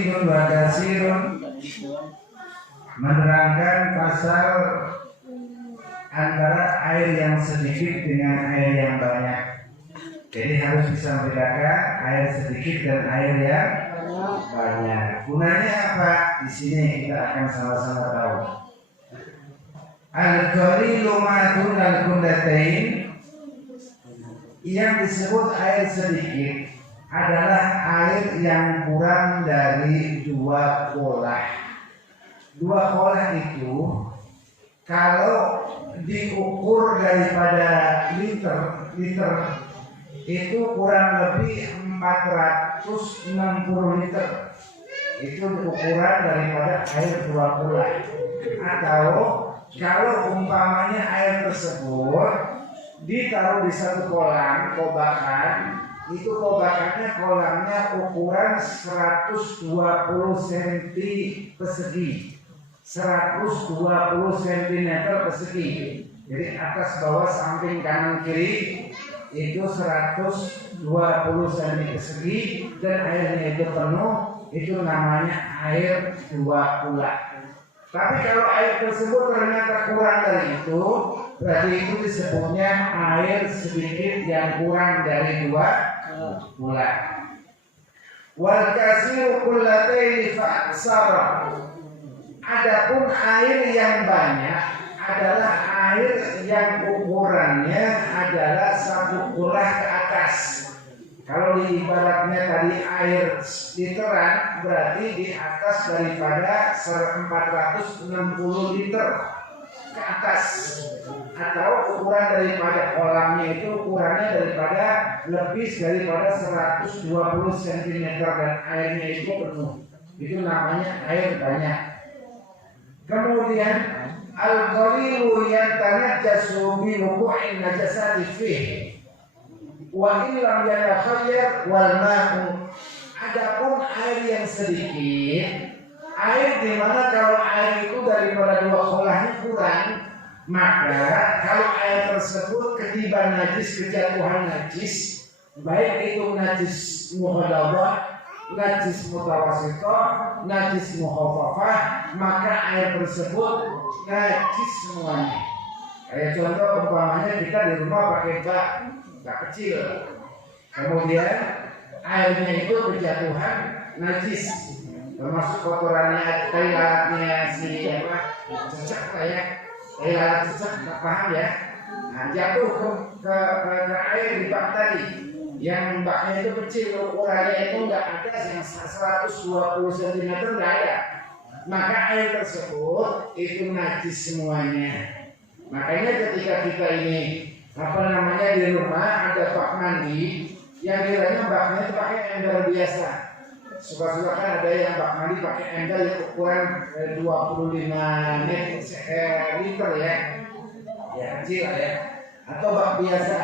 qalilun wa katsirun, menerangkan pasal antara air yang sedikit dengan air yang banyak. Jadi harus bisa membedakan air sedikit dan air yang banyak. Gunanya apa? Di sini kita akan sama-sama tahu. Al-qalilu ma dunal qundatain, yang disebut air sedikit adalah air yang kurang dari 2 kolah. 2 kolah itu kalau diukur daripada liter itu kurang lebih 460 liter. Itu ukuran daripada air 2 kolah. Atau kalau umpamanya air tersebut ditaruh di satu kolam kobakan, itu kobakannya kolamnya ukuran 120 cm persegi, 120 cm persegi. Jadi atas bawah samping kanan kiri itu 120 cm persegi dan airnya itu penuh, itu namanya air 2 kolah. Tapi kalau air tersebut ternyata kurang dari itu, berarti itu disebutnya air sedikit yang kurang dari 2 kolah. Wal katsiru qullataini fa'sar. Adapun air yang banyak adalah air yang ukurannya adalah 1 kolah ke atas. Kalau di ibaratnya tadi air literan, berarti di atas daripada 460 liter ke atas. Atau ukuran daripada kolamnya itu ukurannya daripada lebih daripada 120 cm dan airnya itu penuh. Itu namanya air banyak. Kemudian al-qalilu yatanajjasu bi wuqu'in najasati fihi wa illam yatakhayyar wal ma'u. Adapun air yang sedikit, air di mana kalau air itu daripada 2 kolahnya kurang, maka kalau air tersebut ketiban najis, kejatuhan najis, baik itu najis mughalladzah, najis mutawassithah, najis mukhaffafah, maka air tersebut najis semuanya. Kayak contoh umpamanya kita di rumah pakai bak kecil, kemudian airnya itu berjatuhan najis, termasuk kotorannya, tailatnya si cecak lah ya, tailat cecak, paham ya? Nah, jatuh ke air di bak tadi, yang baknya itu kecil, ukurannya itu nggak ada yang 120 cm, nggak ada, maka air tersebut itu najis semuanya. Makanya ketika kita ini di rumah ada bak mandi, yang kiranya baknya itu pakai ember biasa. Suka-suka kan ada yang bak mandi pakai ember yang ukuran 25 liter ya, ya kecil ya, atau bak biasa.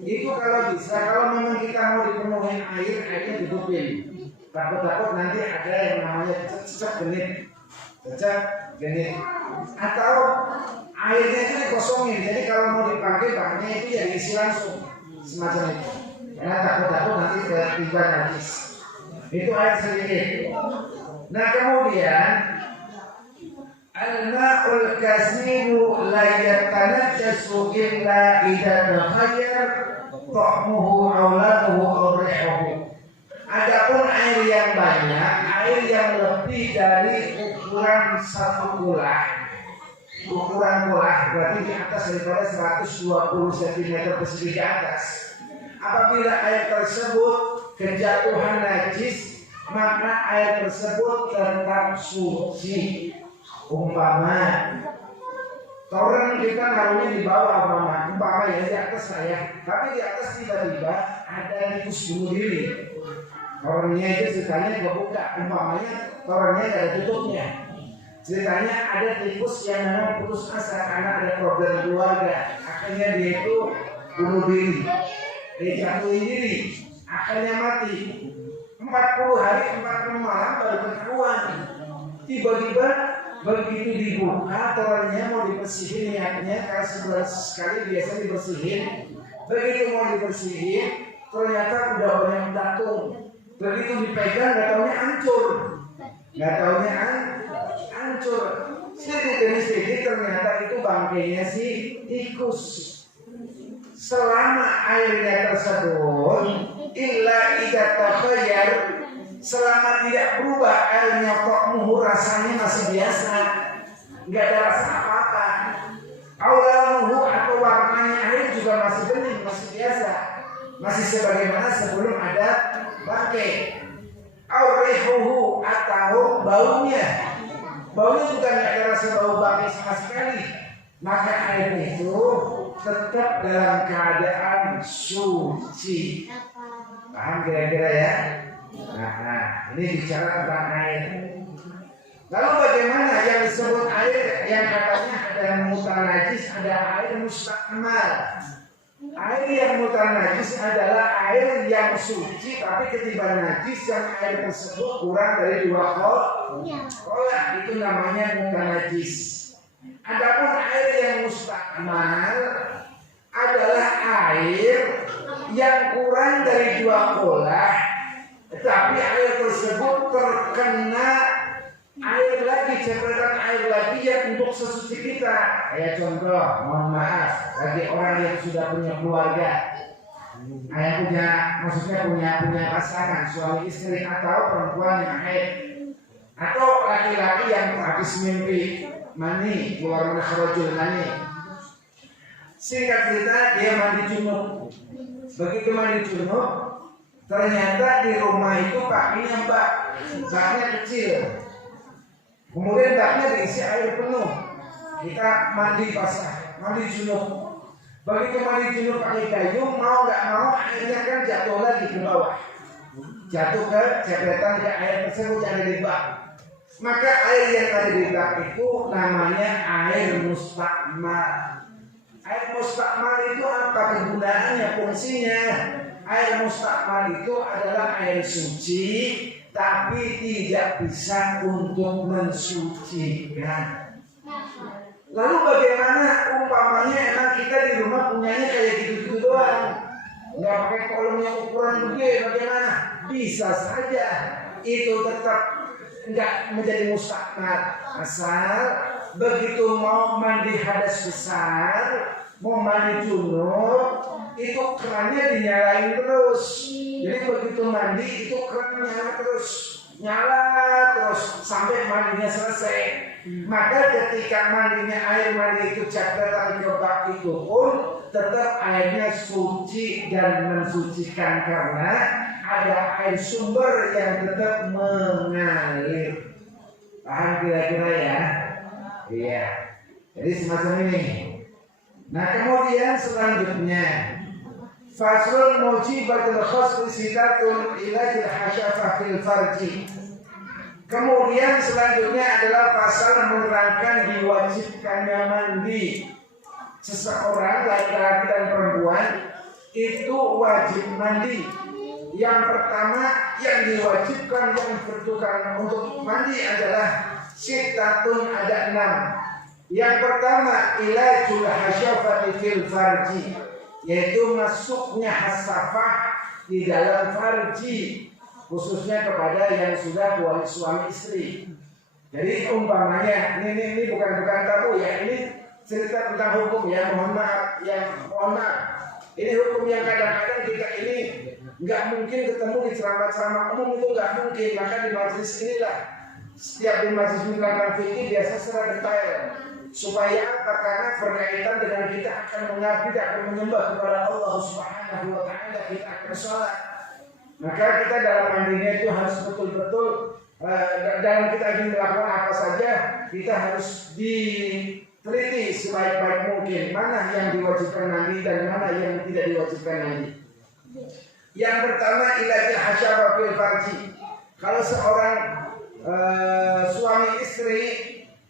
Itu kalau bisa, kalau memang kita mau dipenuhi air, airnya ditutupin. Takut-takut nanti ada yang namanya cecak genit, atau airnya itu dikosongin. Jadi kalau mau dipakai baknya itu ya diisi langsung semacam itu. Karena takut-takut nanti tiba najis. Itu air sedikit. Nah kemudian al-ma'ul kasniru la yatanajjasu illa idza takhayyar ta'muhu aw lanuhu aw rihuhu. Adapun air yang banyak, air yang lebih dari ukuran 1 kolah. Ukuran kolah berarti di atas daripada 120 cm persegi ke atas. Apabila air tersebut kejatuhan najis, maka air tersebut tetap suci. Umpama toren kita naruhnya di bawah, umpama ya di atas saya, tapi di atas tiba-tiba ada tikus bunuh diri. Torennya itu ceritanya kebuka, umpamanya torennya ada tutupnya. Ceritanya ada tikus yang memang putus asa karena ada problem keluarga, akhirnya dia itu bunuh diri, dia jatuhin diri, akhirnya mati. 40 hari 40 malam baru ketahuan. Tiba-tiba begitu dibuka torennya mau dibersihin, niatnya karena sebulan sekali biasa dibersihin. Begitu mau dibersihin, ternyata udah banyak datung. Begitu dipegang, gak taunya hancur. nggak taunya hancur. Sedikit demi sedikit ternyata itu bangkainya si tikus. Selama airnya tersebut illa idza takhayyar, selama tidak berubah airnya ta'muhu, rasanya masih biasa, nggak ada rasa apa-apa. Aulamuhu, atau warnanya air juga masih bening, masih biasa, masih sebagaimana sebelum ada bangkai. Aurihuhu, atau baunya juga nggak ada rasa bau bangkai sama sekali. Maka air itu tetap dalam keadaan suci. Paham kira-kira ya? Nah, ini bicara tentang air. Lalu bagaimana yang disebut air yang katanya ada mutanajis, ada air mustakmal. Air yang mutanajis adalah air yang suci tapi ketimbang najis yang air tersebut kurang dari 2 kolah, itu namanya mutanajis. Adapun air yang mustakmal adalah air yang kurang dari 2 kolah, tetapi air tersebut terkena air lagi, cepetan air lagi yang untuk sesuci kita. Kayak contoh, mohon maaf, bagi orang yang sudah punya keluarga, maksudnya punya pasangan, suami istri atau perempuan yang haid, atau laki-laki yang habis mimpi mani, keluar makhrajul mani. Singkat cerita, dia mandi junub. Begitu mandi junub, ternyata di rumah itu baknya kecil. Kemudian baknya diisi air penuh. Kita mandi basah, mandi junub. Begitu mandi junub pakai gayung, mau nggak mau airnya kan jatuh lagi ke bawah, jatuh ke cepetan ke air tersebut yang ada di bak. Maka air yang ada di bak itu namanya air mustakmal. Air mustakmal itu apa kegunaannya, fungsinya? Air mustakmal itu adalah air suci tapi tidak bisa untuk mensucikan. Lalu bagaimana umpamanya emang kita di rumah punyanya kayak gitu-gitu doang, nggak pakai kolom yang ukuran gede, bagaimana? Bisa saja itu tetap nggak menjadi mustakmal, asal begitu mau mandi hadas besar, mau mandi junub, itu kerannya dinyalain terus. Jadi begitu mandi itu keran nyala terus sampai mandinya selesai. Maka ketika mandinya air mandi itu catatan gerobak itu pun tetap airnya suci dan mensucikan karena ada air sumber yang tetap mengalir. Paham kira-kira ya? Iya. Jadi semacam ini. Nah kemudian selanjutnya faslun mujibatul khasri sitatun ilajil hasyafah fil farji. Kemudian selanjutnya adalah pasal menerangkan diwajibkannya mandi seseorang laki-laki dan perempuan itu wajib mandi. Yang pertama yang diwajibkan yang bertukar untuk mandi adalah sitatun, ada 6. Yang pertama ilajul hasyafati fil farji, yaitu masuknya hasafah di dalam farji, khususnya kepada yang sudah suami istri. Jadi umpamanya ini bukan tabu ya, ini cerita tentang hukum ya, mohon maaf. Ini hukum yang kadang-kadang kita ini nggak mungkin ketemu di ceramah-ceramah umum, itu nggak mungkin. Maka di majelis inilah, setiap di majelis menerangkan fikih biasa secara detail. Supaya apa? Karena berkaitan dengan kita akan mengabdi, akan menyembah kepada Allah Subhanahu wa Ta'ala, kita akan sholat. Maka kita dalam mandinya itu harus betul-betul dalam kita ingin melakukan apa saja, kita harus diteliti sebaik-baik mungkin mana yang diwajibkan mandi dan mana yang tidak diwajibkan mandi. Yang pertama ilajil hasyafah fil farji. Kalau seorang suami istri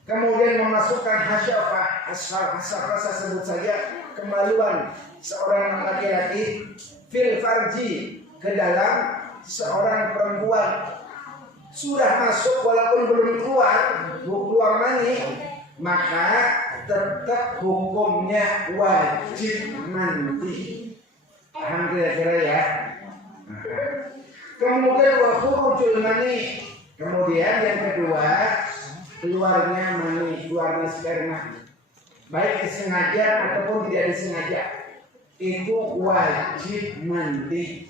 kemudian memasukkan hasyafah, saya sebut saja kemaluan seorang laki-laki fil farji ke dalam seorang perempuan, sudah masuk walaupun belum keluar mani, maka tetap hukumnya wajib mandi. Paham kira-kira ya? Kemudian wa khurujul mani, Kemudian yang kedua, keluarnya mani, keluarnya sperma, baik disengaja ataupun tidak disengaja, itu wajib mandi.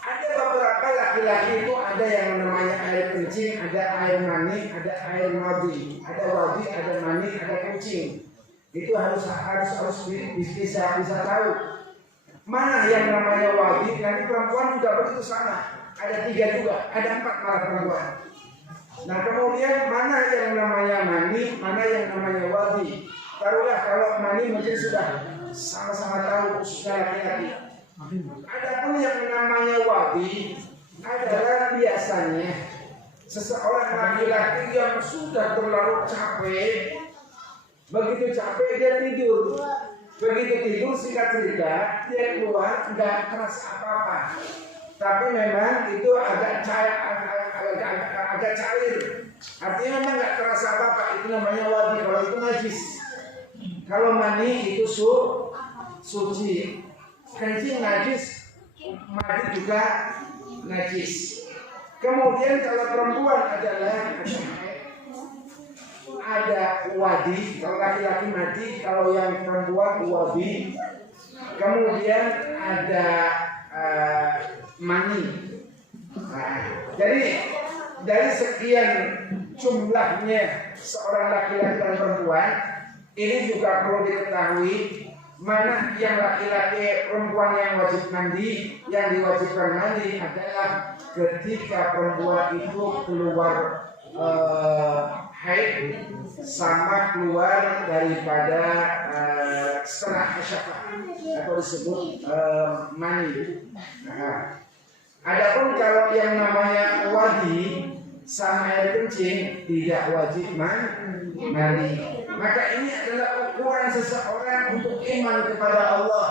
Ada beberapa laki-laki itu ada yang namanya air kencing, ada air mani, ada air wadi, ada wadi, ada mani, ada kencing. Itu harus bisa tahu mana yang namanya wadi. Nanti perempuan juga begitu sama. Ada 3 juga, ada 4 malah perempuan. Nah kemudian mana yang namanya mani, mana yang namanya wadi. Taruhlah kalau mani mungkin sudah sama-sama tahu khususnya laki-laki. Adapun yang namanya wadi adalah biasanya seseorang laki-laki yang sudah terlalu capek. Begitu capek dia tidur. Begitu tidur singkat cerita dia keluar nggak keras apa-apa. Tapi memang itu agak cair. Artinya memang nggak terasa apa-apa. Itu namanya wadi. Kalau itu najis. Kalau mani itu suci. Kencing najis, mani juga najis. Kemudian kalau perempuan adalah ada wadi, kalau laki-laki mati, kalau yang perempuan wadi. Kemudian ada mani. Nah, jadi dari sekian jumlahnya seorang laki-laki dan perempuan, ini juga perlu diketahui mana yang laki-laki perempuan yang wajib mandi, yang diwajibkan mandi adalah ketika perempuan itu keluar haid sama keluar daripada setelah hasyafah atau disebut mani. Nah, adapun kalau yang namanya wadi sama air kencing tidak wajib mandi. Maka ini adalah ukuran seseorang untuk iman kepada Allah.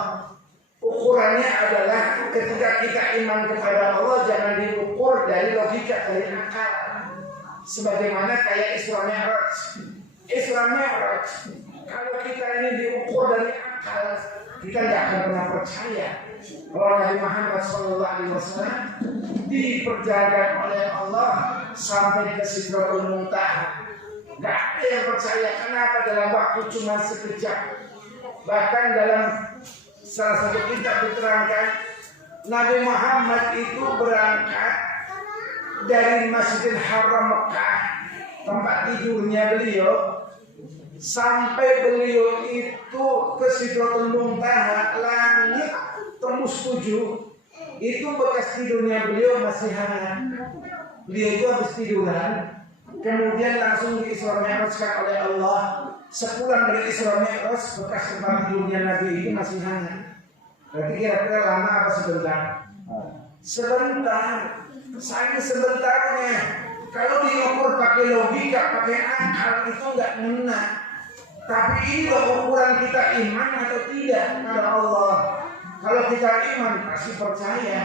Ukurannya adalah ketika kita iman kepada Allah jangan diukur dari logika, dari akal. Sebagaimana kayak Isra Mi'raj. Isra Mi'raj, kalau kita ini diukur dari akal, kita tidak akan pernah percaya bahwa Nabi Muhammad SAW diperjalan oleh Allah sampai ke Sidratul Muntaha. Tidak ada yang percaya. Kenapa? Dalam waktu cuma sekejap. Bahkan dalam salah satu kitab diterangkan Nabi Muhammad itu berangkat dari Masjidil Haram Mekah, tempat tidurnya beliau, sampai beliau itu ke Sidratul Muntaha, langit tembus 7. Itu bekas tidurnya beliau masih hangat. Beliau itu habis tiduran, kemudian langsung di-Isra Mi'rajkan oleh Allah. Sepulang dari Isra Mi'raj, bekas tempat tidurnya Nabi itu masih hangat. Berarti kira-kira lama apa sebentar? Sebentar. Saking sebentarnya. Kalau diukur pakai logika, pakai akal itu nggak ngena. Tapi ini loh ukuran kita iman atau tidak kepada Allah. Kalau kita iman pasti percaya.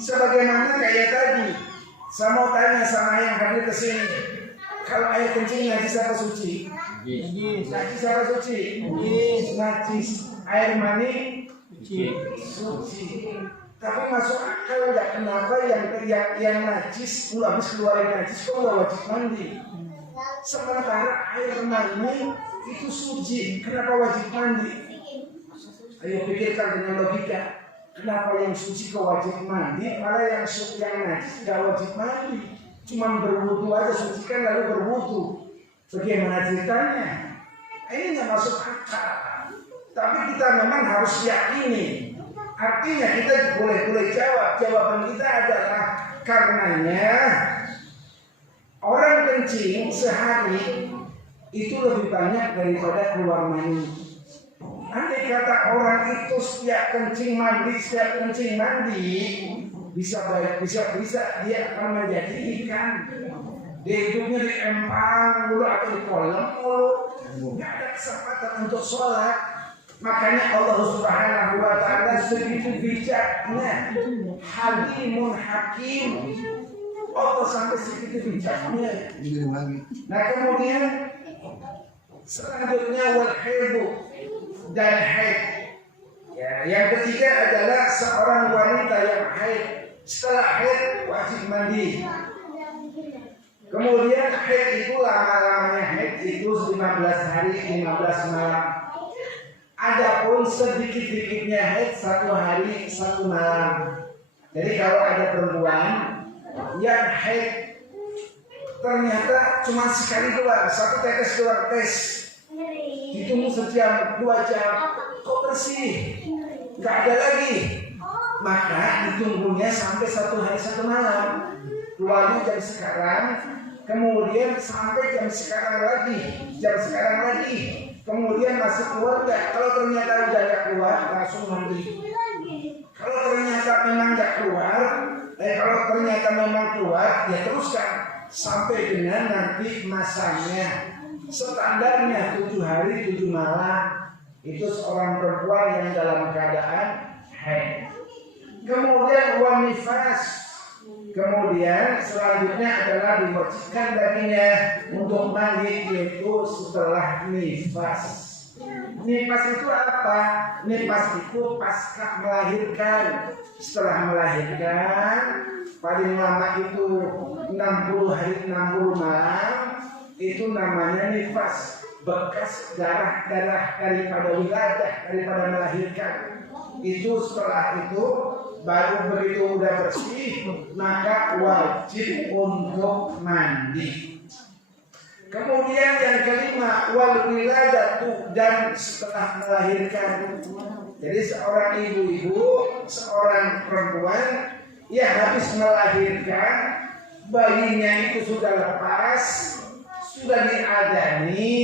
Sebagaimana kayak tadi. Saya mau tanya sama yang hadir ke sini. Kalau air kencing najis apa suci? Najis apa suci? Najis. Air mani? Suci. Tapi masuk akal enggak, kenapa yang najis habis keluarin najis kok enggak wajib mandi? Sementara air mani itu suci, kenapa wajib mandi? Ayo pikirkan dengan logika. Kenapa yang suci kok wajib mandi, malah yang najis tidak wajib mandi? Cuma berwudu aja, sucikan lalu berwudu. Bagaimana ceritanya? Ini nggak masuk akal. Tapi kita memang harus yakini. Artinya kita boleh jawab. Jawaban kita adalah karenanya orang kencing sehari itu lebih banyak daripada keluar mani. Andai kata orang itu setiap kencing mandi bisa dia akan menjadi ikan. Dia hidupnya di empang mulu atau di kolam mulu, nggak ada kesempatan untuk sholat. Makanya Allah Subhanahu wa Ta'ala segitu bijaknya, Halimun Hakim. Allah sampai segitu bijaknya. Nah kemudian selanjutnya wal haidu dan haid. Ya, yang ketiga adalah seorang wanita yang haid. Setelah haid wajib mandi. Kemudian haid itu lama-lamanya haid itu 15 hari 15 malam. Adapun sedikit-dikitnya haid 1 hari 1 malam. Jadi kalau ada perempuan yang haid ternyata cuma sekali keluar, 1 tetes keluar tes, ditunggu sejam 2 jam, kok bersih, nggak ada lagi, maka ditunggunya sampai 1 hari 1 malam. Keluarnya jam sekarang, kemudian sampai jam sekarang lagi, kemudian masih keluar nggak? Kalau ternyata udah nggak keluar, langsung mandi. Kalau ternyata memang nggak keluar, kalau ternyata memang keluar, ya teruskan sampai dengan nanti masanya. Standarnya 7 hari 7 malam itu seorang perempuan yang dalam keadaan haid. Kemudian wanifas. Kemudian selanjutnya adalah diwajibkan baginya untuk mandi yaitu setelah nifas. Nifas itu apa? Nifas itu pasca melahirkan. Setelah melahirkan paling lama itu 60 hari 60 malam, itu namanya nifas, bekas darah-darah daripada wiladah, daripada melahirkan. Itu setelah itu baru begitu udah bersih, maka wajib untuk mandi. Kemudian yang kelima, wal wiladatu, dan setelah melahirkan. Jadi seorang ibu-ibu, seorang perempuan, ya habis melahirkan, bayinya itu sudah lepas, sudah diadani,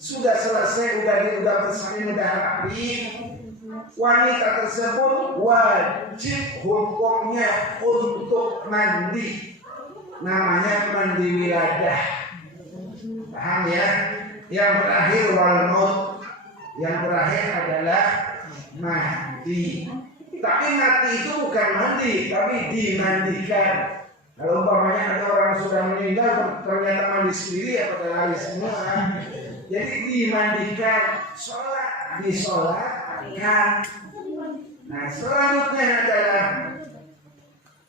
sudah selesai, udah bersalin, udah rapi, wanita tersebut wajib hukumnya untuk mandi, namanya mandi wiladah. Paham ya? Yang terakhir wal maut, yang terakhir adalah mati. Tapi mati itu bukan mandi, tapi dimandikan. Kalau umpamanya ada orang sudah meninggal ternyata mandi sendiri, ya pada lari semua. Jadi dimandikan, sholat, disolatkan. Nah selanjutnya adalah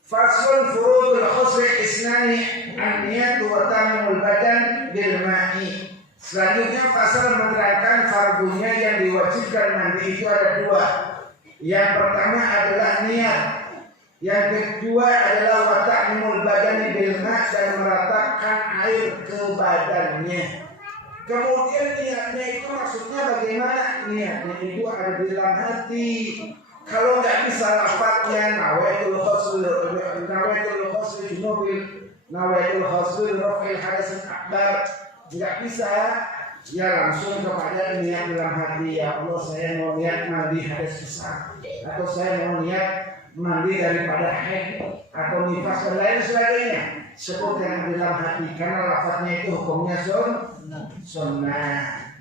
faslun furudul khusri isnani an-niyatu wa tamimul badan bil ma'i. Selanjutnya fasal menerangkan fardunya yang diwajibkan mandi itu ada 2. Yang pertama adalah niat. Yang kedua adalah wa tamimul badan bil ma', dan meratakan air ke badannya. Kemudian niatnya itu maksudnya bagaimana? Niatnya itu ada di dalam hati. Kalau nggak bisa lafadznya nawaitul khusl junubil, nawaitul khusl raf'il hadasin akbar, nggak bisa, ya langsung kepada niat dalam hati. Ya Allah, saya mau niat mandi hadas besar, atau saya mau niat mandi daripada haid atau nifas dan lain sebagainya. Sebut yang dalam hati, karena lafadznya itu hukumnya sunnah.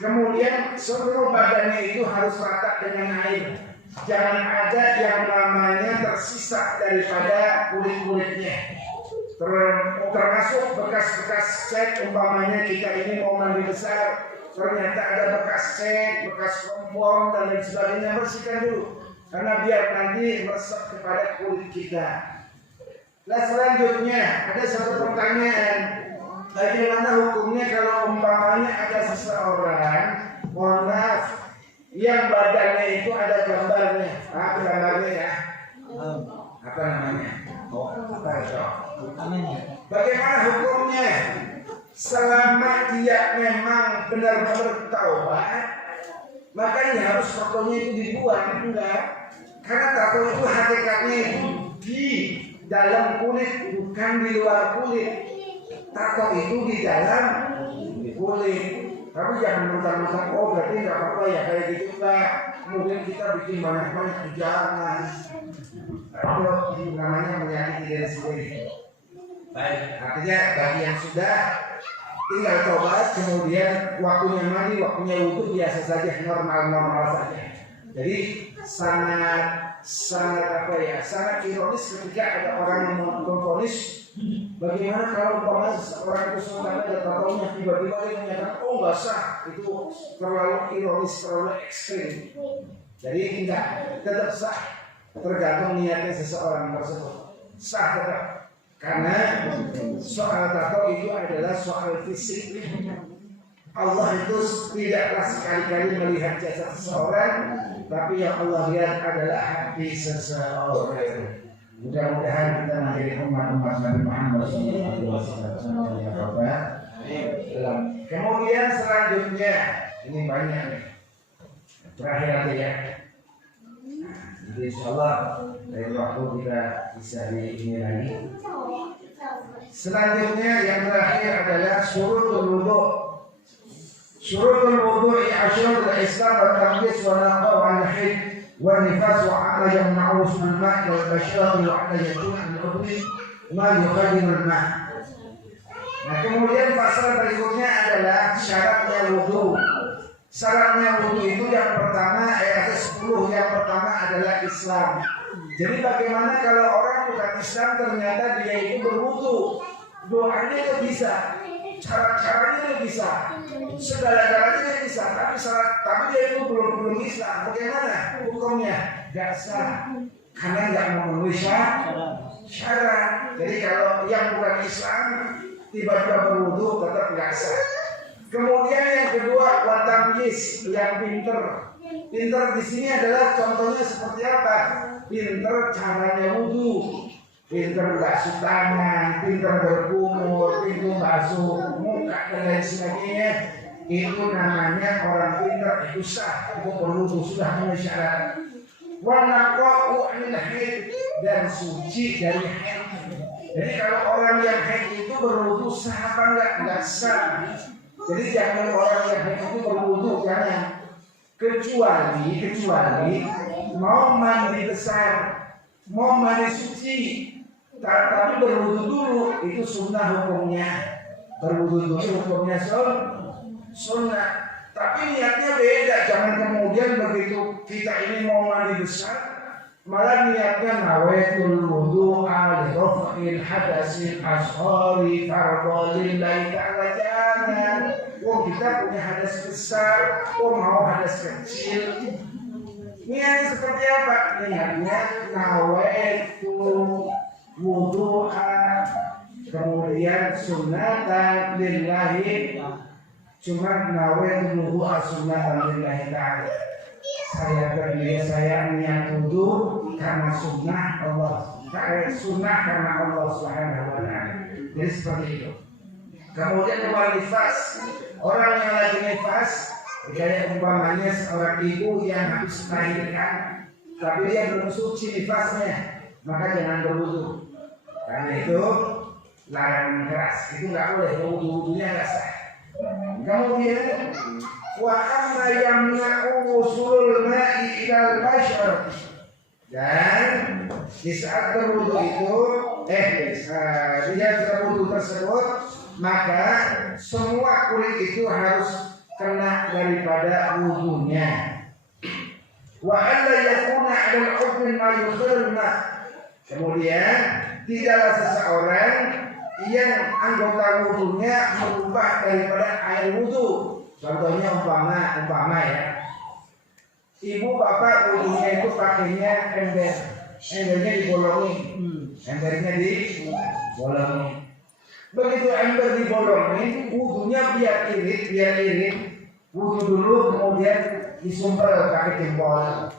Kemudian seluruh badannya itu harus rata dengan air. Jangan ada yang namanya tersisa daripada kulit-kulitnya. Termasuk bekas-bekas cat, umpamanya kita ini mau mandi besar, ternyata ada bekas cat, bekas kompor dan lain sebagainya, bersihkan dulu. Karena biar nanti meresap kepada kulit kita. Nah selanjutnya ada satu pertanyaan, bagaimana hukumnya kalau umpamanya ada seseorang, mohon maaf, yang badannya itu ada gambarnya, apa gambarnya ya? Apa namanya? Apa itu? Bagaimana hukumnya? Selama dia memang benar-benar taubat, maka harus fotonya itu dibuang, enggak? Karena tato itu hakikatnya itu di dalam kulit, bukan di luar kulit. Tato itu di dalam kulit. Tapi jangan mentang-mentang, oh berarti nggak apa-apa ya kayak gitu, enggak. Kemudian kita bikin banyak-banyak, jangan. Itu namanya menyakiti diri sendiri. Baik, artinya bagi yang sudah tinggal tobat, kemudian waktunya mandi, waktunya wudhu biasa saja, normal saja. Jadi sangat apa ya, sangat ironis ketika ada orang yang memvonis, bagaimana kalau umpamanya orang itu sudah ada tatonya, tiba-tiba dia menyatakan oh nggak sah, itu terlalu ironis, terlalu ekstrim. Jadi tetap sah, tergantung niatnya seseorang tersebut. Sah tetap. Karena soal tato itu adalah soal fisik. Allah itu tidaklah sekali-kali melihat jasad seseorang, tapi yang Allah lihat adalah hati seseorang. Mudah-mudahan kita menjadi umat-umat Nabi Muhammad SAW. Kemudian selanjutnya, ini banyak nih. Terakhir aja ya. Jadi insyaallah dari waktu kita bisa di ini lagi. Selanjutnya yang terakhir adalah syurutul wudu. Syurutul wudu asyratul Islam wa tamyiz wa naqa wa al-haid wa nifas wa ala yamna'u al-ma' wal basharah wa ala yakun al-udri ma yuqaddimu al-ma'. Nah, kemudian pasal berikutnya adalah syaratnya wudu. Syaratnya wudu itu yang pertama ada 10. Yang pertama adalah Islam. Jadi bagaimana kalau orang bukan Islam ternyata dia itu berwudu, doanya itu bisa, cara-caranya itu bisa, segala-galanya itu bisa, tapi dia itu belum Islam. Bagaimana hukumnya? Gak sah, karena nggak memenuhi syarat. Jadi kalau yang bukan Islam tiba-tiba berwudu tetap gak sah. Kemudian yang kedua watamyiz, yang pinter. Pinter di sini adalah contohnya seperti apa? Pinter caranya wudu, pinter basuh tangan, pinter berkumur, pinter basuh muka dan lain sebagainya. Itu namanya orang pinter, itu sah, itu berwudu sudah memenuhi syarat. Wanaqa'u anil haid, dan suci dari haid. Jadi kalau orang yang haid itu berwudu sah apa enggak? Enggak sah. Jadi jangan orang yang haid itu berwudu, jangan. Kecuali mau mandi besar, mau mandi suci, tapi berwudu dulu, itu sunnah hukumnya. Berwudu dulu hukumnya sunnah. Tapi niatnya beda, jangan kemudian begitu kita ini mau mandi besar, malah niatnya nawaitul wudu'a li raf'il hadasil ashari fardholillahi ta'ala. Jangan. Oh kita punya hadas besar, oh mau hadas kecil. Niatnya seperti apa? Niatnya nawaitul wudu'a, kemudian sunnatan lillahi, cuma nawaitul wudu'a sunnatan lillahi ta'ala. Saya berdiri, saya niat wudu karena sunnah Allah, sunnah karena Allah Subhanahu wa ta'ala. Jadi seperti itu. Kemudian nifas, orang yang lagi nifas, kayak umpamanya seorang ibu yang habis melahirkan, tapi dia belum suci nifasnya, maka jangan berwudu. Karena itu larangan keras, itu nggak boleh, wudunya nggak sah. Kemudian wa amma yamna'u wusulul ma'i ilal bashar, dan di saat berwudu itu dia berwudu tersebut, maka semua kulit itu harus kena daripada wudunya. Wa alla yakuna 'alal 'udwi ma yukhirna, kemudian tidaklah seseorang yang anggota wudunya merubah daripada air wudu. Contohnya umpama ya, ibu bapak wudunya itu pakainya ember, embernya dibolongin, embernya dibolongin. Begitu ember dibolongin, wudunya biar irit, wudu dulu, kemudian disumpel pakai jempol,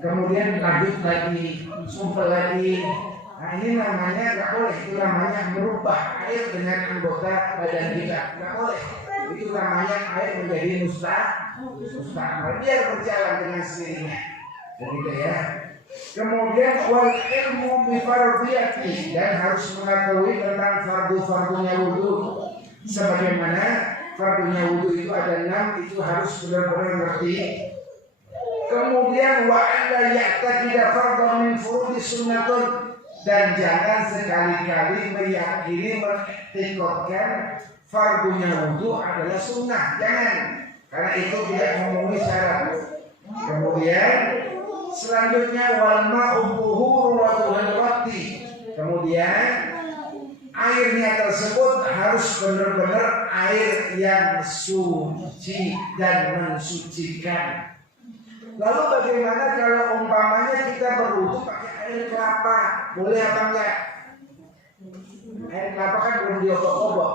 kemudian lanjut lagi, sumpel lagi. Nah ini namanya nggak boleh, itu namanya merubah air dengan anggota badan kita, nggak boleh. Itu namanya air menjadi mustahil, biar berjalan dengan sendirinya, begitu ya. Kemudian wal ilmu bi fardhiyati, dan harus mengetahui tentang fardu-fardunya wudu. Sebagaimana fardunya wudu itu ada 6, itu harus benar-benar ngerti. Kemudian wa alla ya'taqida fardhan min furudi sunnatun, dan jangan sekali-kali meyakini mengiktikadkan fardunya wudu adalah sunnah, jangan, karena itu tidak memenuhi syarat. Kemudian selanjutnya wal ma'u tuhur wa tuhurati, kemudian airnya tersebut harus benar-benar air yang suci dan mensucikan. Lalu bagaimana kalau umpamanya kita berwudu pakai air kelapa, boleh apa enggak? Air kelapa kan belum diobok-obok.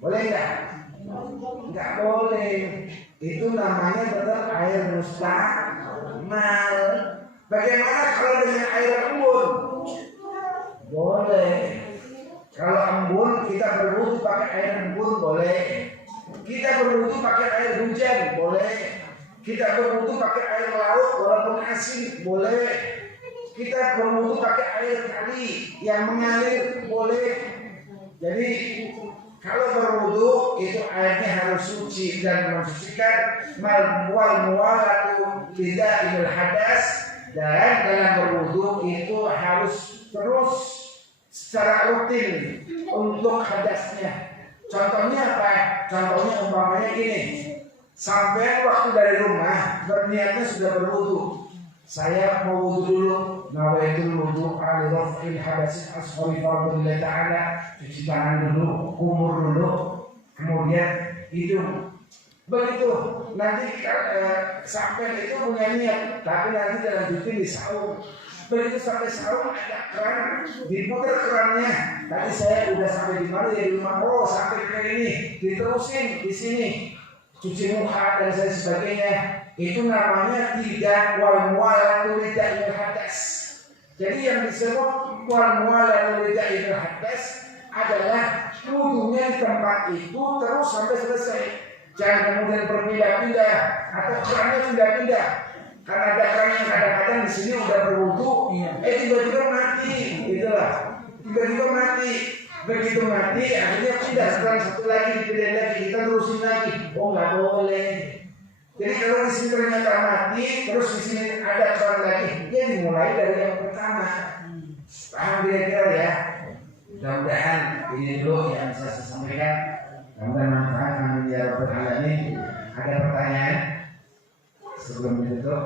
Boleh nggak? Nggak boleh. Itu namanya tetap air mustamal. Bagaimana kalau dengan air embun? Boleh. Kalau embun kita berwudu pakai air embun boleh. Kita berwudu pakai air hujan boleh. Kita berwudu pakai air laut walaupun asin boleh. Kita berwudu pakai air kali yang mengalir boleh. Jadi kalau berwudu itu airnya harus suci dan mensucikan wal muwalatu tidak ilal hadas, dan dalam berwudu itu harus terus secara rutin untuk hadasnya. Contohnya apa? Contohnya umpamanya gini, sampai waktu dari rumah berniatnya sudah berwudu. Saya mau wudu dulu, nawaitul wudu ala raf'il hadasin asghari fardillah ta'ala, cuci tangan dulu, kumur dulu, kemudian hidung. Begitu nanti sampai itu punya niat, tapi nanti dilanjutin di saum. Begitu sampai saum ada keran, diputar kerannya. Tadi saya udah sampai di mana ya, di rumah, oh sampai ke ini, diterusin di sini, cuci muka dan sebagainya. Itu namanya tidak wal muwalatu lida'il hadas. Jadi yang disebut wal muwalatu lida'il hadas adalah wudunya di tempat itu terus sampai selesai. Jangan kemudian berpindah-pindah atau kerannya pindah-pindah. Karena ada keran yang kadang-kadang di sini udah berwudu, tiba-tiba mati, gitulah. Tiba-tiba mati. Begitu mati, akhirnya pindah sekarang satu lagi, dipindah lagi, kita terusin lagi. Oh nggak boleh. Jadi kalau di sini ternyata mati, terus di sini ada keran lagi, dia dimulai dari yang pertama. Paham kira-kira ya? Mudah-mudahan ini dulu yang bisa saya sampaikan. Mudah-mudahan manfaat kami ya Rabbal Alamin. Ada pertanyaan sebelum ditutup?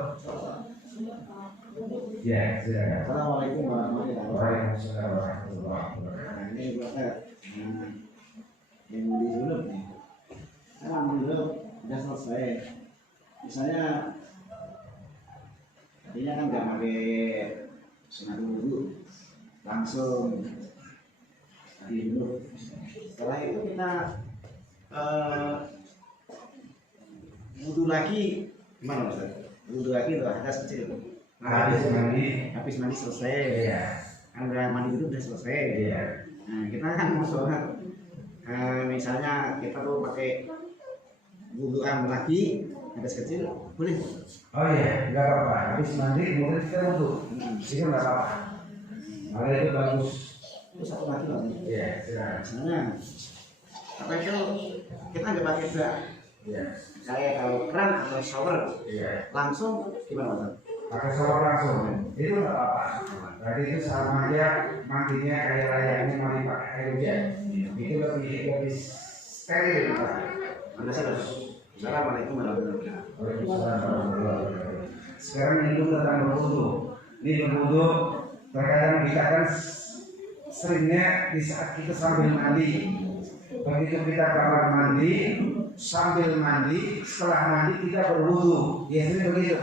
Ya, silakan. Assalamualaikum warahmatullahi wabarakatuh. Waalaikumsalam warahmatullahi wabarakatuh. Ini buat yang di zulum nih. Alhamdulillah sudah selesai. Misalnya tadinya kan nggak pakai sunat wudu, langsung tadi dulu. Setelah itu kita wudu lagi gimana Ustaz? Wudu lagi udah hadas kecil. Habis mandi selesai. Iya. Kan udah mandi itu udah selesai. Iya. Nah kita kan mau sholat. Misalnya kita tuh pakai wuduan lagi hadas kecil boleh? Oh iya, nggak apa-apa. Habis mandi kemudian kita wudu. Itu nggak apa-apa. Malah itu bagus. Terus satu lagi loh. Iya, silakan. Misalnya apa itu kita nggak pakai bak. Iya. Kayak kalau keran atau shower Iya. langsung gimana Mas? Pakai shower langsung. Itu nggak apa-apa. Berarti itu sama aja mandinya kayak layaknya mandi pakai air hujan. Itu lebih steril. Anda sadar? Assalamualaikum warahmatullahi Waalaikumsalam. Sekarang itu tentang berwudu. Ini berwudu terkadang kita kan seringnya di saat kita sambil mandi. Begitu kita kamar mandi, sambil mandi, setelah mandi kita berwudu. Biasanya begitu.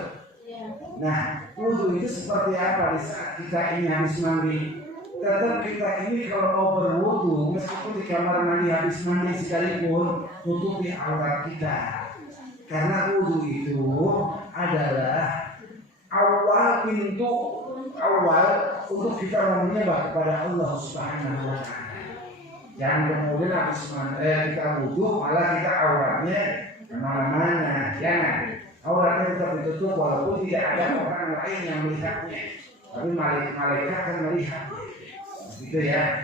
Nah, wudu itu seperti apa di saat kita ini habis mandi? Tetap kita ini kalau mau berwudu, meskipun di kamar mandi habis mandi sekalipun, tutupi aurat kita. Karena wudu itu adalah pintu awal untuk kita menyembah kepada Allah Subhanahu wa Ta'ala. Jangan kemudian habis kita wudu malah kita auratnya kemana-mana. Jangan. Auratnya tetap ditutup walaupun tidak ada orang lain yang melihatnya, tapi malaikat kan melihat. Gitu ya.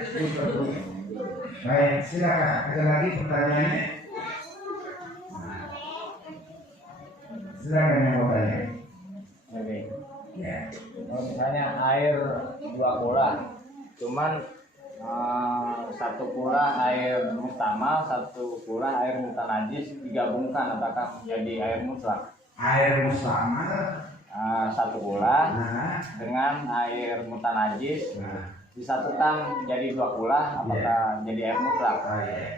Baik, silakan. Ada lagi pertanyaannya? Silakan yang mau tanya. Oke. Ya. Kalau misalnya air 2 kula, cuman satu kula air mustamal, satu kula air mutanajis digabungkan, apakah jadi air mutlak? Air mustamal. Satu kula dengan air mutanajis disatukan jadi 2 kula, apakah jadi air mutlak? Oh, iya.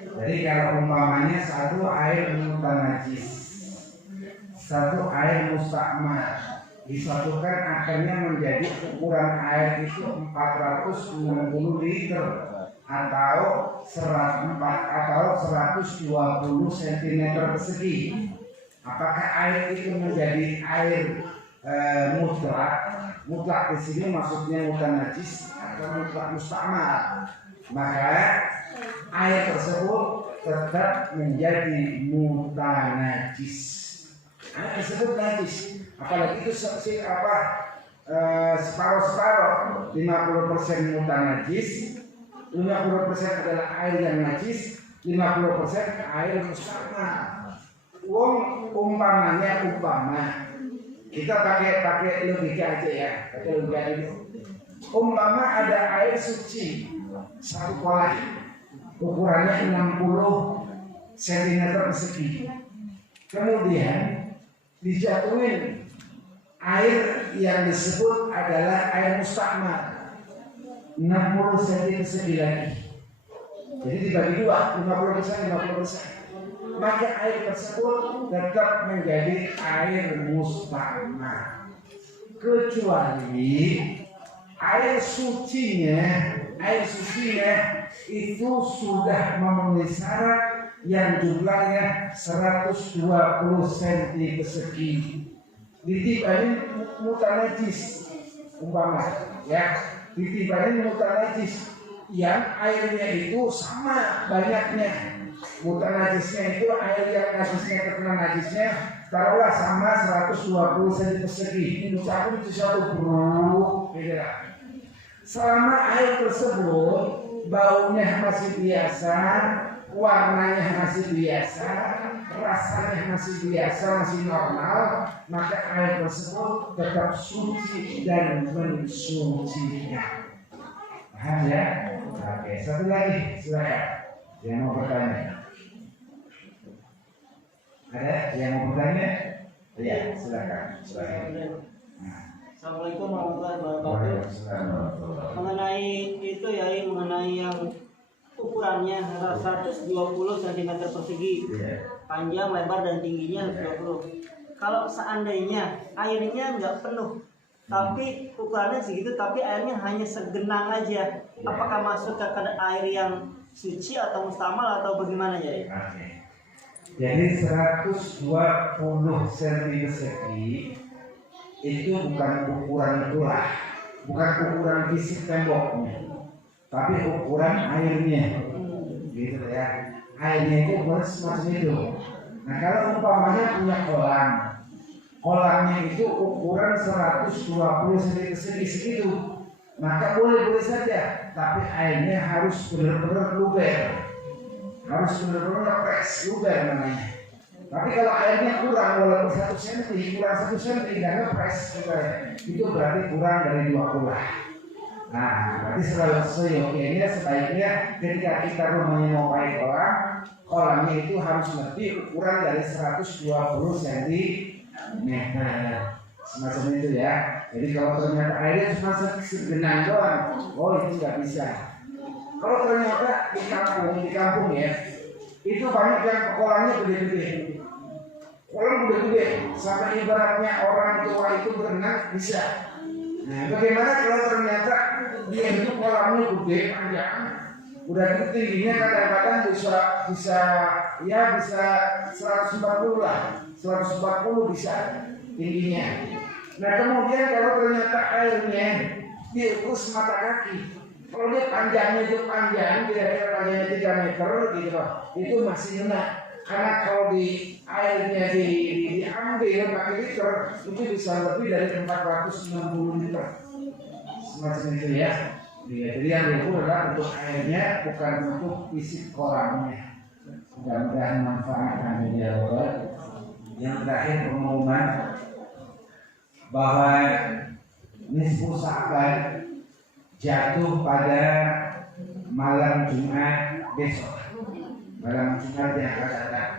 Jadi kalau umpamanya satu air mutanajis, satu air mustamal, disatukan akhirnya menjadi ukuran air itu 460 liter. atau 104 atau 120 cm persegi. Apakah air itu menjadi air mutlak? Mutlak di sini maksudnya mutlak najis atau mutlak mustakmal. Maka air tersebut tetap menjadi mutlak najis. Air tersebut najis, apalagi itu separuh-separuh, 50% mutlak najis, 50% adalah air yang najis, 50% air mustakmal. Umpama kita pakai logika aja ya, pakai logika dulu. Umpama ada air suci satu kolah, ukurannya 60 cm persegi. Kemudian dijatuhin air yang disebut adalah air mustakmal 60 cm persegi lagi. Jadi dibagi dua, 50%. Maka air tersebut tetap menjadi air mustakmal, kecuali air sucinya itu sudah memenuhi syarat yang jumlahnya 120 cm persegi, ditibarin mutlak najis, umpama ya, ditibarin mutlak najis yang airnya itu sama banyaknya. Mutlak najisnya itu air yang najisnya terkena najisnya taruhlah sama 120 cm persegi. Ini ucapan itu satu bro, selama air tersebut baunya masih biasa, warnanya masih biasa, rasanya masih biasa, masih normal, maka air tersebut tetap suci dan mensucikan. Paham ya? Oke, satu lagi silakan. Yang mau bertanya? Ada yang mau bertanya? Ya, silakan. Assalamualaikum warahmatullahi wabarakatuh. Mengenai itu ya, mengenai yang ukurannya 120 cm persegi, panjang, lebar dan tingginya 120. Kalau seandainya airnya nggak penuh, tapi ukurannya segitu, tapi airnya hanya segenang aja, apakah masuk ke air yang suci atau mustakmal atau bagaimana ya? Jadi 120 cm persegi itu bukan ukuran tulah, bukan ukuran fisik temboknya, tapi ukuran airnya, gitu ya. Airnya itu ukuran semacam itu. Nah, kalau umpamanya punya kolamnya itu ukuran 120 cm persegi segitu, maka boleh saja, tapi airnya harus benar-benar luber, harus benar-benar fresh, luber namanya. Tapi kalau airnya kurang walaupun 1 cm, kurang 1 cm karena fresh, itu berarti kurang dari 2 kolah. Nah, berarti seyogianya sebaiknya ketika kita rumahnya mau pakai kolamnya itu harus lebih ukuran dari 120 cm. Semacam itu ya. Jadi kalau ternyata airnya cuma segenang doang, oh itu nggak bisa. Kalau ternyata di kampung ya, itu banyak yang kolamnya gede-gede. Kolam gede-gede, sampai ibaratnya orang tua itu berenang bisa. Nah, bagaimana kalau ternyata dia itu kolamnya gede, panjang, udah itu tingginya kadang-kadang bisa 140 lah, 140 bisa tingginya. Nah, kemudian kalau ternyata airnya diukur mata kaki, kalau dia panjangnya itu panjang, kira-kira panjangnya 3 meter gitu, itu masih enak. Karena kalau di airnya diambil pakai liter, itu bisa lebih dari 460 liter. Semacam itu ya. Jadi yang diukur adalah untuk airnya, bukan untuk fisik kolamnya. Mudah-mudahan manfaatkan ya Allah. Yang terakhir pengumuman bahwa nisfu Sya'ban jatuh pada malam Jumat besok. Malam Jumat yang akan datang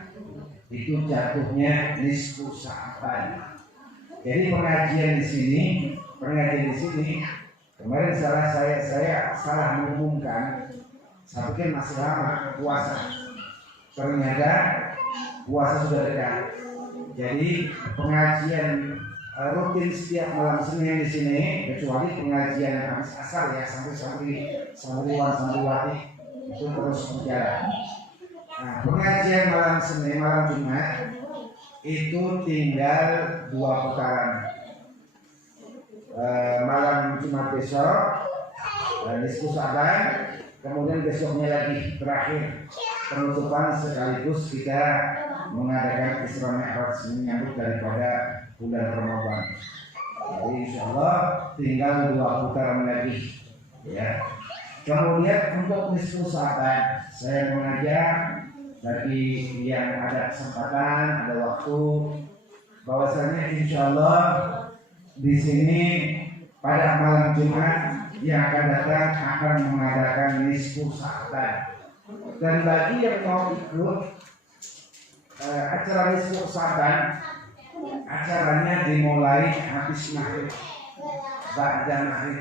itu jatuhnya nisfu Sya'ban. Jadi pengajian di sini kemarin saya salah mengumumkan. Saya pikir masih lama puasa. Ternyata puasa sudah dekat. Jadi pengajian rutin setiap malam Senin di sini, kecuali pengajian habis asar ya, sampai santriwan santriwati itu terus berjalan. Nah, pengajian malam Senin, malam Jumat itu tinggal 2 putaran. Malam Jumat besok diskusi Sa'ban, kemudian besoknya lagi terakhir penutupan sekaligus kita mengadakan Isra Mi'raj menyambut daripada bulan Ramadan. Jadi insyaallah tinggal 2 putaran lagi ya. Kemudian untuk nisfu Sa'ban saya mengajak bagi yang ada kesempatan, ada waktu, bahwasanya insyaallah di sini pada malam Jumat yang akan datang akan mengadakan nisfu Sa'ban. Dan bagi yang mau ikut acara nisfu Sa'ban, acaranya dimulai habis maghrib, ba'da maghrib.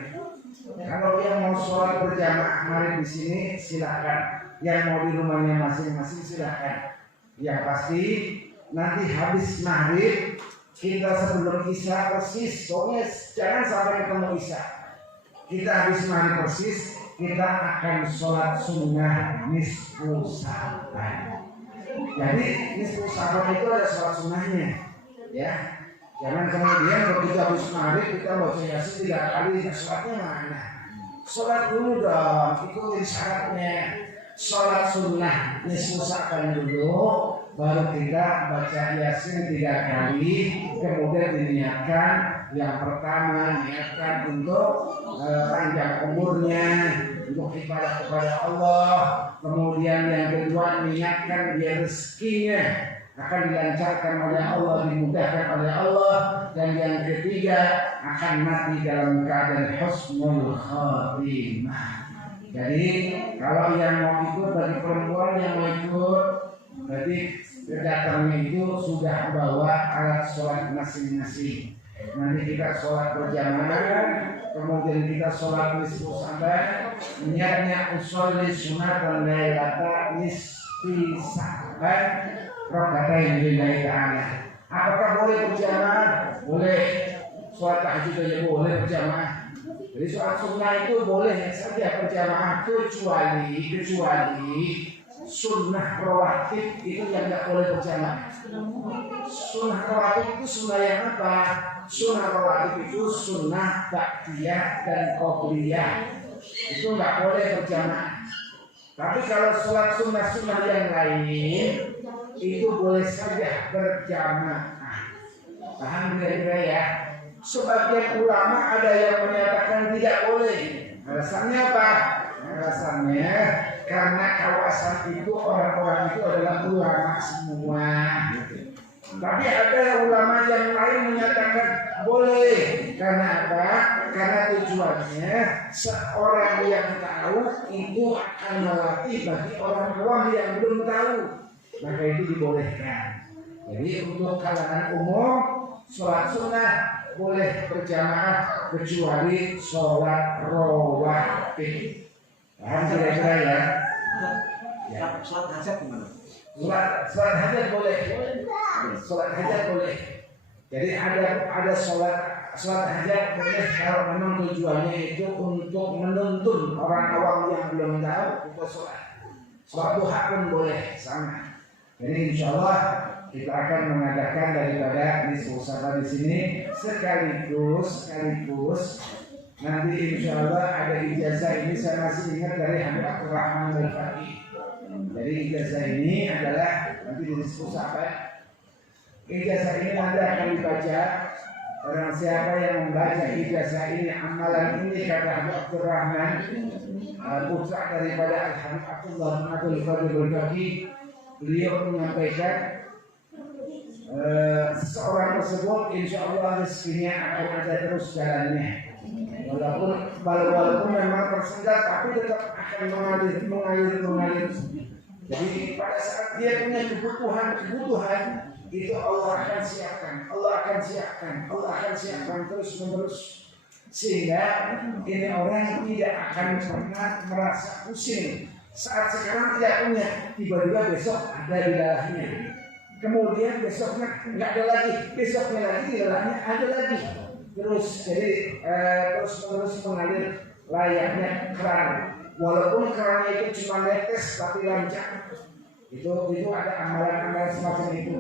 Kalau yang mau sholat berjamaah maghrib di sini silakan. Yang mau di rumahnya masing-masing silakan. Yang pasti nanti habis maghrib kita sebelum isya persis, pokoknya jangan sampai ketemu isya. Kita habis maghrib persis, kita akan sholat sunnah nisfu Sa'ban. Jadi nisfu Sa'ban itu ada sholat sunnahnya, ya. Jangan kemudian begitu habis maghrib kita baca yasin 3 kali, sholatnya mana? Sholat dulu dong, ikutin syaratnya. Sholat sunnah nisfu Sa'ban dulu, baru kita baca yasin 3 kali, kemudian diniatkan yang pertama niatkan untuk panjang umurnya, untuk ibadah kepada Allah. Kemudian yang kedua niatkan biar rezekinya akan dilancarkan oleh Allah, dimudahkan oleh Allah. Dan yang ketiga akan mati dalam keadaan husnul khatimah. Jadi kalau yang mau ikut, bagi perempuan yang mau ikut, berarti datangnya itu sudah bawa alat sholat masing-masing. Nanti kita sholat berjamaah, kemudian kita sholat nisfu Sa'ban, niatnya usolli sunatan lailata nisfi Sa'ban rakaatain lillahi ta'ala. Apakah boleh berjamaah? Boleh. Sholat tahajud aja boleh berjamaah. Jadi sholat sunnah itu boleh saja berjamaah, kecuali sunnah rawatib itu yang tidak boleh berjamaah. Sunnah rawatib itu sunnah yang apa? Sunnah rawatib itu sunnah ba'diyah dan qobliyah. Itu nggak boleh berjamaah. Tapi kalau sholat sunnah yang lain itu boleh saja berjamaah. Paham kira-kira ya? Sebagian ulama ada yang menyatakan tidak boleh. Alasannya apa? Alasannya karena kawasan itu orang-orang itu adalah ulama semua. Tapi ada ulama yang lain menyatakan boleh. Karena apa? Karena tujuannya seorang yang tahu itu akan melatih bagi orang awam yang belum tahu. Maka itu dibolehkan. Jadi untuk kalangan umum sholat sunnah boleh berjamaah kecuali sholat rawatib. Paham kira-kira ya? Sholat hajat gimana? Sholat hajat boleh. Sholat hajat boleh. Jadi ada sholat hajat boleh kalau memang tujuannya itu untuk menuntun orang awam yang belum tahu untuk sholat. Sholat duha pun boleh sama. Jadi insyaallah kita akan mengadakan daripada nisfu Sa'ban di sini sekaligus nanti insyaallah ada ijazah. Ini saya masih ingat dari Habib Abdul Rahman Al-Faqih. Jadi ijazah ini adalah nanti di nisfu Sa'ban. Ijazah ini nanti akan dibaca. Orang siapa yang membaca ijazah ini, amalan ini kata Habib Abdul Rahman, putra daripada Al-Habib Abdullah bin Abdul Qadir Al-Faqih, beliau menyampaikan seseorang tersebut insya Allah rezekinya akan ada terus jalannya. Walaupun memang tersendat, tapi tetap akan mengalir. Jadi pada saat dia punya kebutuhan itu Allah akan siapkan terus menerus, sehingga ini orang tidak akan pernah merasa pusing. Saat sekarang tidak punya, tiba-tiba besok ada di dalamnya. Kemudian besoknya nggak ada lagi, besoknya lagi di dalamnya ada lagi. Terus jadi terus menerus mengalir layaknya keran. walaupun kerannya itu cuma netes tapi lancar. Itu ada amalan-amalan semacam itu.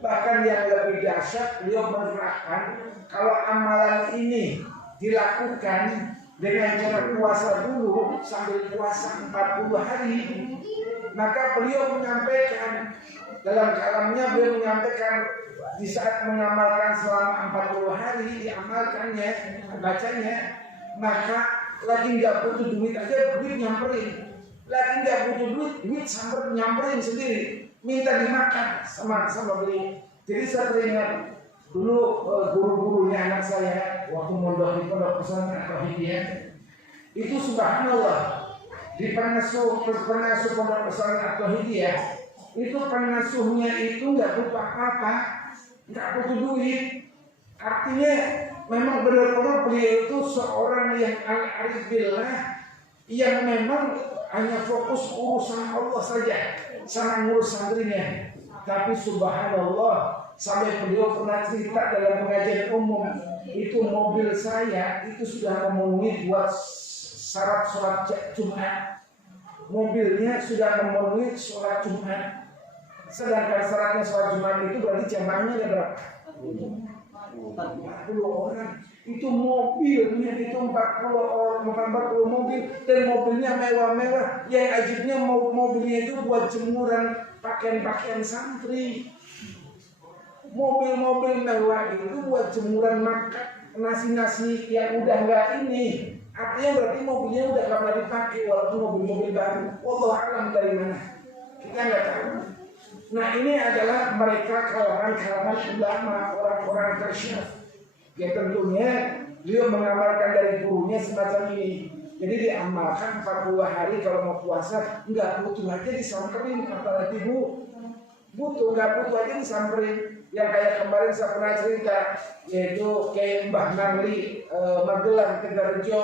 Bahkan yang lebih dahsyat, beliau menerangkan kalau amalan ini dilakukan dengan cara puasa dulu sambil puasa 40 hari, maka beliau menyampaikan dalam kalamnya, beliau menyampaikan di saat mengamalkan selama 40 hari diamalkannya, bacanya, maka lagi nggak butuh duit aja duit nyamperin, lagi nggak butuh duit sampai nyamperin sendiri, minta dimakan sama beliau. Jadi saya teringat dulu guru-gurunya anak saya waktu mondok di pondok pesantren Al-Hidayah itu, subhanallah, di pengasuh pondok pesantren Al-Hidayah itu pengasuhnya itu nggak butuh apa-apa, nggak butuh duit. Artinya memang benar-benar beliau itu seorang yang arif billah, yang memang hanya fokus urusan Allah saja sama ngurus santrinya. Tapi subhanallah, sampai beliau pernah cerita dalam pengajian umum, itu mobil saya itu sudah memenuhi buat syarat sholat Jumat. Mobilnya sudah memenuhi sholat Jumat. Sedangkan syaratnya sholat Jumat itu berarti jamaahnya ada berapa? 40 orang. Itu mobilnya itu 40 mobil, dan mobilnya mewah-mewah. Yang ajibnya mobilnya itu buat jemuran pakaian-pakaian santri. Mobil-mobil mewah itu buat jemuran makan nasi-nasi yang udah enggak ini. Artinya berarti mobilnya udah gak pernah dipakai, walaupun mobil-mobil baru. Wallahu a'lam dari mana, kita nggak tahu. Nah, ini adalah mereka kalangan ulama, orang-orang tersyaf, yang tentunya beliau mengamalkan dari gurunya semacam ini. Jadi diamalkan 40 hari kalau mau puasa, nggak butuh aja disamperin, apalagi butuh, nggak butuh aja disamperin. Yang kayak kemarin saya pernah cerita, yaitu kayak Mbah Nangli Magelang Tegarrejo,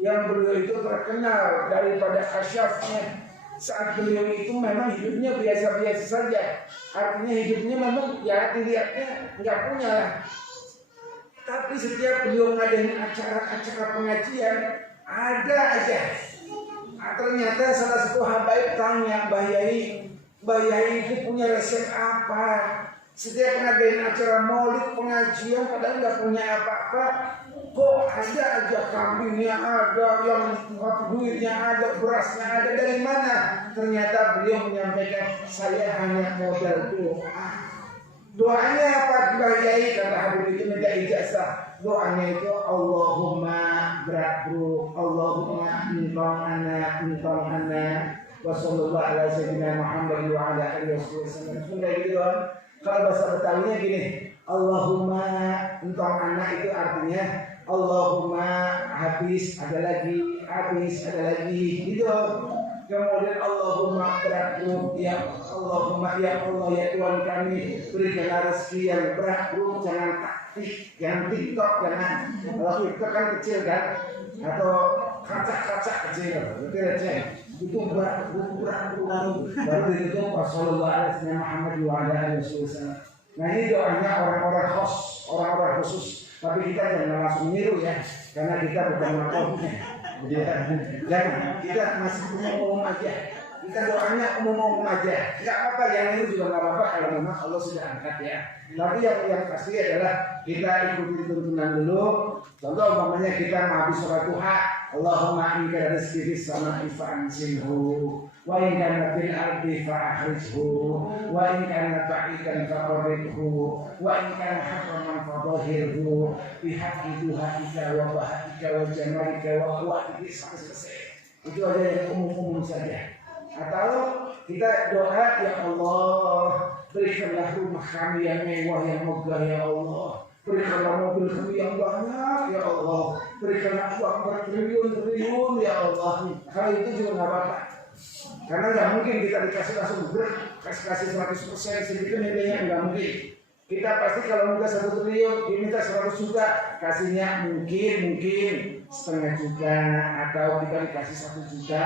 yang beliau itu terkenal daripada kasyafnya. Saat beliau itu memang hidupnya biasa-biasa saja, artinya hidupnya memang ya dilihatnya nggak punya lah. Tapi setiap beliau ngadain acara-acara pengajian, ada aja. Ternyata salah satu habaib tanya, Mbah Yai itu punya resep apa? Setiap ngadain acara maulid pengajian padahal nggak punya apa-apa, kok ada aja kambingnya ada, yang duitnya ada, berasnya ada, dari mana? Ternyata beliau menyampaikan, saya hanya modal doa. Doanya apa Mbah Yai? Kata Habib itu minta ijazah. Doanya itu Allahumma berat bro, Allahumma entong ana wa sallallahu ala sayyidina Muhammad wa ala alihi wasallam. Sudah gitu doang. Kalau bahasa Betawinya gini, Allahumma entong anak itu artinya Allahumma habis ada lagi gitu. Kemudian Allahumma berat ya Allahumma ya Allah ya Tuhan kami, berikanlah rezeki yang berat, jangan taktik, yang TikTok, jangan. Kalau TikTok kan kecil kan, atau kaca kecil, itu aja. Itu berat. Baru itu Rasulullah Alaihi Muhammad wa ala alihi wasallam. Nah, ini doanya orang-orang khusus. Tapi kita jangan langsung niru ya, karena kita bukan makomnya. Jangan, kita masih umum aja. Kita doanya umum aja. Enggak apa-apa, yang ini juga enggak apa-apa kalau memang Allah sudah angkat ya. Tapi yang pasti adalah kita ikuti tuntunan dulu. Contoh umpamanya kita mau habis sholat duha, Allahumma inka rizki fis sama'i fa'ansilhu, wa in kana fil ardi fa'akhrijhu, wa in kana ba'idan faqarribhu, wa in kana haraman fadhahirhu, bihaqqi duhaika wa bahaika wa jamalika wa quwwatika sampai selesai. Itu aja yang umum-umum saja. Atau kita doa, ya Allah, berikanlah rumah kami yang mewah, yang megah ya Allah. Berikanlah mobil kami yang banyak ya Allah. Berikanlah uang bertriliun-triliun ya Allah. Hal itu juga nggak apa-apa. Karena nggak mungkin kita dikasih langsung kasih 100% sedikit nilainya, nggak mungkin. Kita pasti kalau minta 1 triliun, diminta 100 juta, kasihnya mungkin setengah juta, atau kita dikasih 1 juta.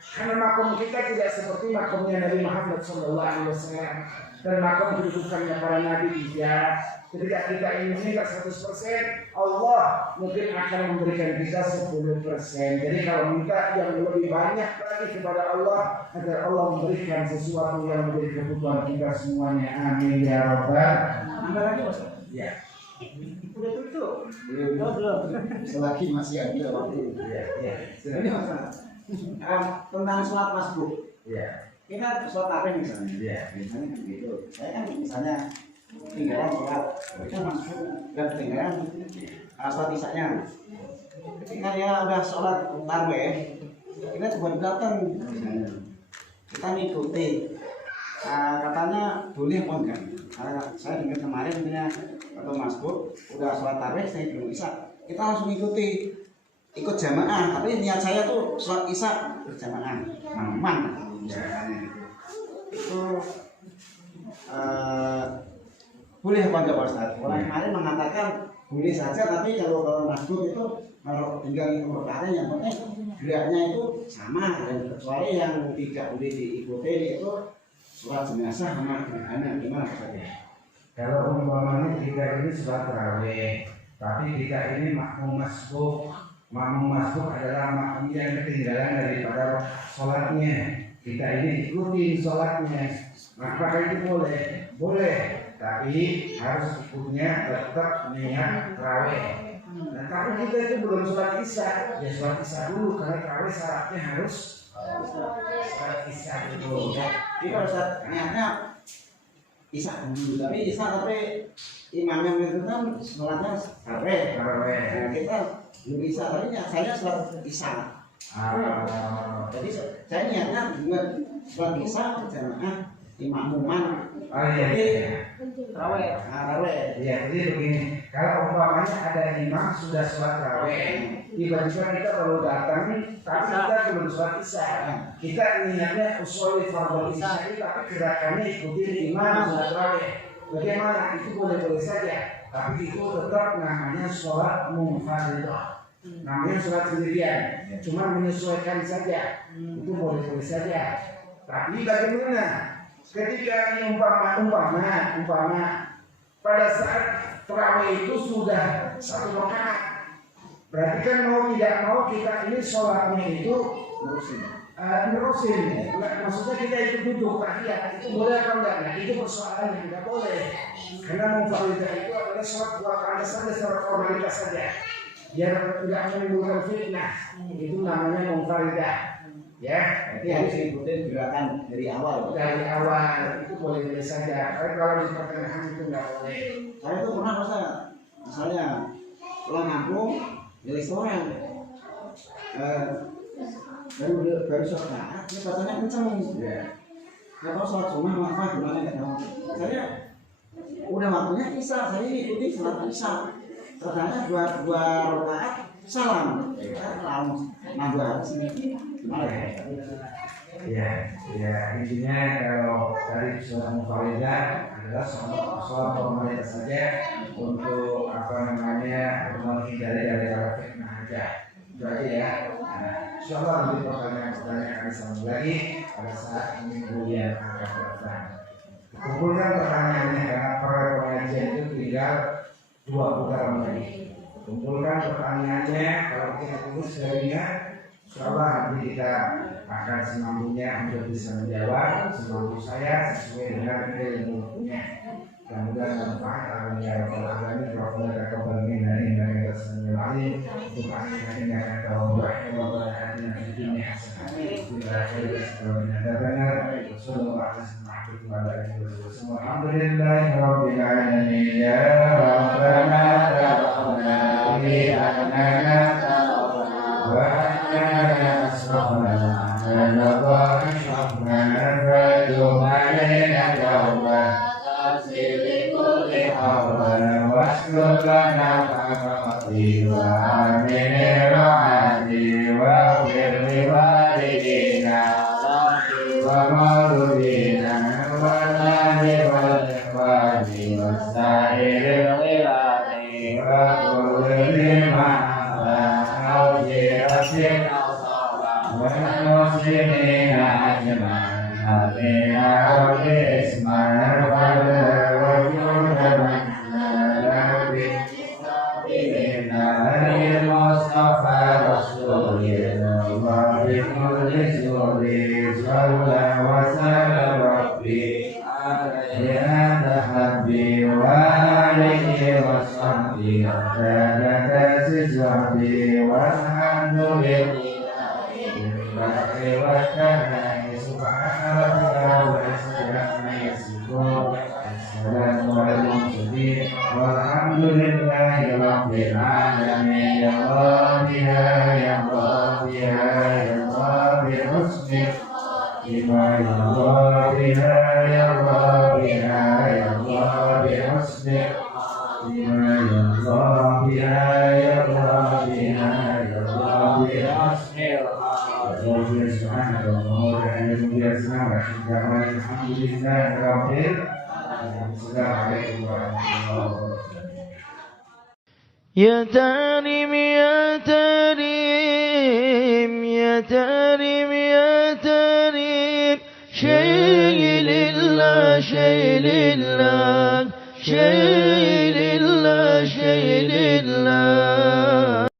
Karena makom kita tidak seperti makomnya Nabi Muhammad SAW dan makom kedudukannya para nabi tidak. Ketika kita ingin minta 100%, Allah mungkin akan memberikan kita 10%. Jadi kalau minta yang lebih banyak lagi kepada Allah agar Allah memberikan sesuatu yang menjadi kebutuhan kita semuanya. Amin ya Rabbal. Ada lagi Mas? Ya. Udah tutup? Belum. Selagi masih ada waktu. Ya. Ini masalah tentang sholat masbuk. Ya. Kita sholat apa misalnya? Ya. Misalnya begitu. Saya kan misalnya tinggalan sholat, kita masuk dan tinggalan sholat isanya. Ketika dia udah sholat tarawih, kita coba datang, kita ngikuti. Katanya boleh apa enggak? Karena saya dengar kemarin punya atau masbuk udah sholat tarawih, saya belum bisa. Kita langsung ikuti, ikut jamaah. Tapi niat saya tuh sholat isya berjamaah, mang. Itu boleh apa enggak Pak Ustaz? Orang kemarin mengatakan boleh saja, tapi kalau masbuk itu kalau tinggal perkara yang penting geraknya itu sama, dan kecuali yang tidak boleh diikuti itu sholat jenazah sama gerhana. Gimana Pak Ustaz? Kalau umpamanya kita ini sholat tarawih, tapi kita ini makmum masbuk. Makmum masbuk adalah makmum yang ketinggalan daripada sholatnya. Kita ini ikutin sholatnya, maka itu boleh, tapi harus ikutnya tetap niat tarawih. Nah, tapi kita itu belum sholat isya, ya sholat isya dulu karena tarawih syaratnya harus sholat isya dulu. Jadi kalau Ustaz niatnya isya dulu, tapi imamnya itu kan sholatnya tarawih. Nah, kita belum isya, tapi saya sholat isya. Jadi saya niatnya buat sholat isya berjamaah imamuman. Tarawih. Ya, jadi begini. Kalau umpamanya ada imam sudah sholat tarawih, tiba-tiba kita baru datang, tapi kita belum sholat isya. Kita niatnya usul fardhu isya, tapi gerakannya ikuti imam sholat tarawih. Bagaimana? Itu boleh-boleh saja, tapi itu tetap namanya sholat munfaridah. Namanya sholat sendirian, cuma menyesuaikan saja. Itu boleh-boleh saja. Tapi bagaimana ketika umpama pada saat tarawih itu sudah 1 rakaat, berarti kan mau tidak mau kita ini sholatnya itu nerusin. Maksudnya kita itu duduk tahiyat, itu boleh apa enggak? Nah, itu persoalan yang tidak boleh. Karena munfaridah itu adalah sholat 2 rakaat saja secara formalitas saja, biar tidak menimbulkan fitnah. Itu namanya munfaridah. Ya, Jadi harus ikutin gerakan dari awal. dari awal itu boleh-boleh saja. Tapi kalau di pertengahan itu nggak boleh. Saya itu pernah misalnya pulang kampung dari seorang baru sholat, ini bacanya kenceng. Nggak tahu sholat sunnah apa gimana nggak tahu. Saya udah waktunya isya, saya ikuti sholat isya. Ternyata dua rakaat salam. Lalu nambah sini. Ya, intinya kalau dari sholat munfaridah adalah sholat formalitas saja untuk menghindari dari fitnah aja. Itu aja ya. Insyaallah nanti pertanyaan kami sambung lagi pada saat minggu yang akan datang. Kumpulkan pertanyaannya karena para pengajian itu tinggal 2 putaran lagi. Kumpulkan pertanyaannya, kalau kita tulis darinya, insyaallah nanti kita akan semampunya untuk bisa menjawab semampu saya sesuai dengan ilmunya. Mudah-mudahan bermanfaat. Amin ya rabbal alamin. Rabbana taqabbal minna innaka antas samiul alim. Tub alaina innaka antal tawwabur rahim. Rabbana atina fid dunya hasanah wa fil akhirati hasanah wa qina adzabannar. Sallallahu alaihi wa sallam. Alhamdulillahi rabbil alamin. Ya rabbana taqabbal minna wa anna asrafna wa ashrafna wa alaina tawbah waskur lana faqati wa amin rahati wa firli walidina wa mauludina wa nani wal ikhwani wa sa'iril khilani wa kulli ma'ala awjiratin والمسلمين أجمعين أبينا الاسم الفضل وجود من له إن المصطفى رسول الله بكل سور صلى وسلم ربي على حبي وآله وصحبه وسلم صحبي والحمد لله والثناء سبحان ربك وسلام يصفون السلام على المرسلين والحمد لله رب العالمين يا الله يا الله يا الله بحسنك يا الله يا الله يا الله بحسنك يا الله يا الله يا الله بحسنك رب سبحانك اللهم وبحمدك الحمد لله رب العالمين. السلام عليكم ورحمة الله وبركاته. يا تريم يا تريم يا تريم يا تريم شيء لله شيء لله شيء